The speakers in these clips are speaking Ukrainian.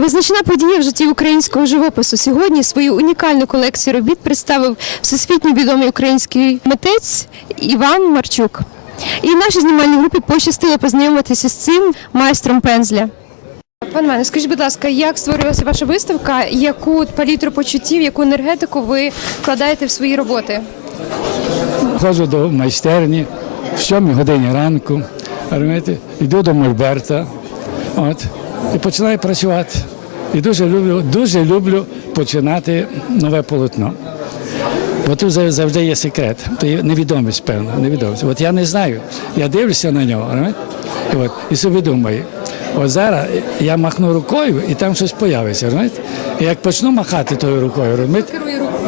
Визначна подія в житті українського живопису. Сьогодні свою унікальну колекцію робіт представив всесвітньо відомий український митець Іван Марчук. І нашій знімальній групі пощастило познайомитися з цим майстром пензля. Пане Мене, скажіть, будь ласка, як створювалася ваша виставка? Яку палітру почуттів, яку енергетику ви вкладаєте в свої роботи? Ходжу до майстерні в 7 годині ранку, розумієте, йду до Мольберта от, і починаю працювати. І дуже люблю, дуже люблю починати нове полотно. Бо тут завжди є секрет, то є невідомість, певна, невідомість. От я не знаю, я дивлюся на нього. І, от, і собі думаю, от зараз я махну рукою і там щось появиться, розумієте? І як почну махати тою рукою, розумієте?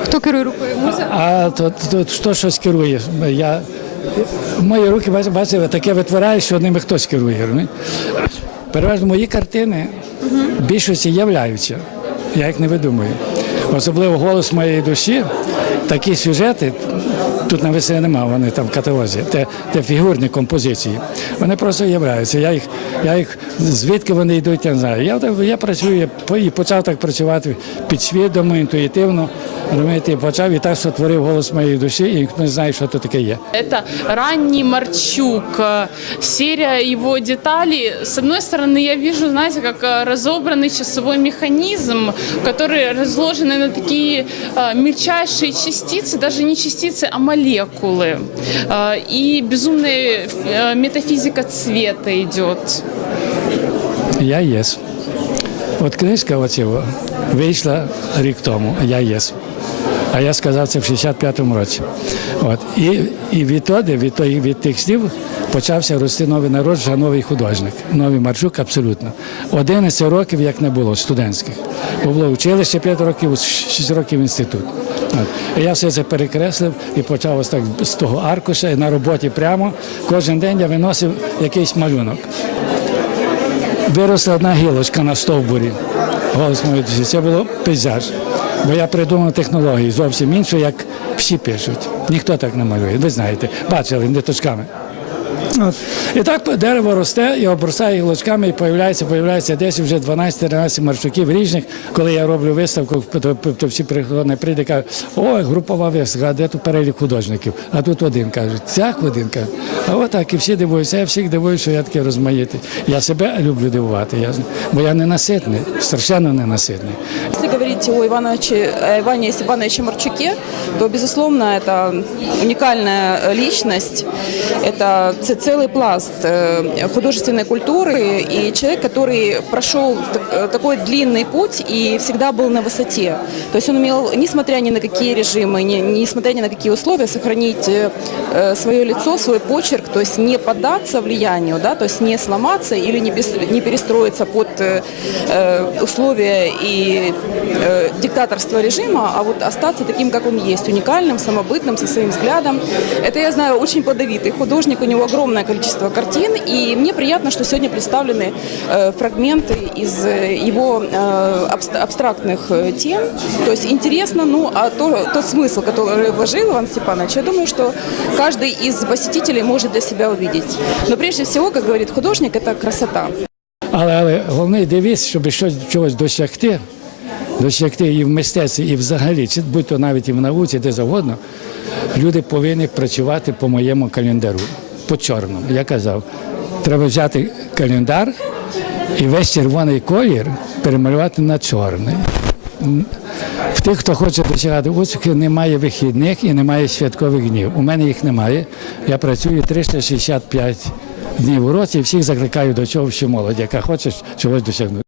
Хто керує рукою? Муза? А то, то, що щось керує? Я, мої руки, бачите, таке витворяю, що ними хтось керує. розумієте? Переважно мої картини в більшості являються. Я їх не видумую. Особливо голос моєї душі, такі сюжети. Тут на весені немає, вони там в каталозі, те, те фігурні композиції. Вони просто являються. Я їх, я їх звідки вони йдуть, я не знаю. Я, так- я працюю, я по- і почав так працювати підсвідомо, інтуїтивно. Розумієте, і почав і так сотворив голос моєї душі, і ніхто не знає, що це таке є. Это ранний Марчук, э, серия его деталей. С одной стороны, я вижу, знаете, как э, разобранный часовой механизм, который разложены на такие э, мельчайшие частицы, даже не частицы, а молекулы. Э, И безумная э, метафизика цвета идет. Я єс. От книжка оцього вийшла рік тому, я єс. А я сказав це в 65-му році. От. І, і відтоді, від, тої- від тих слів, почався рости новий народ, вже новий художник. Новий Марчук абсолютно. 11 років як не було студентських. Бо було училище 5 років, 6 років інститут. От. І я все це перекреслив і почав ось так з того аркуша і на роботі прямо. Кожен день я виносив якийсь малюнок виросла одна гілочка на стовбурі. Голос моєї. Це було пейзаж. Бо я придумав технології зовсім іншу, як всі пишуть. Ніхто так не малює. Ви знаєте, бачили ниточками. От. І так дерево росте і обростає гілочками, і появляється, появляється десь вже 12-13 маршрутів різних. Коли я роблю виставку, то, то всі приходять прийде, кажуть, ой, групова виставка, а де тут перелік художників? А тут один кажуть, цяк один каже. А отак і всі дивуються. Я всіх дивую, що я такий розмаїтий. Я себе люблю дивувати, я, бо я ненаситний, страшенно ненаситний. Если говорить о Ивановиче, о Иване Степановиче Марчуке, то, безусловно, это уникальная э, личность, ц- целый пласт э, художественной культуры и человек, который прошел э, такой длинный путь и всегда был на высоте. То есть он умел, несмотря ни на какие режимы, ни- несмотря ни на какие условия, сохранить э, свое лицо, свой почерк, то есть не поддаться влиянию, да, то есть не сломаться или не, не перестроиться под условия и диктаторство режима, а вот остаться таким, как он есть, уникальным, самобытным, со своим взглядом. Это, я знаю, очень плодовитый художник, у него огромное количество картин, и мне приятно, что сегодня представлены э, фрагменты из э, его э, абст- абстрактных э, тем. То есть интересно, ну, а то, тот смысл, который вложил Иван Степанович, я думаю, что каждый из посетителей может для себя увидеть. Но прежде всего, как говорит художник, это красота. Але, але головний девіз, щоб щось чогось досягти, досягти і в мистецтві, і взагалі, чи будь то навіть і в науці, де завгодно, люди повинні працювати по моєму календару, по чорному. Я казав, треба взяти календар і весь червоний колір перемалювати на чорний. В тих, хто хоче досягати успіху, немає вихідних і немає святкових днів. У мене їх немає. Я працюю 365 днів у році і всіх закликаю до чого ще молодь, яка хоче чогось досягнути.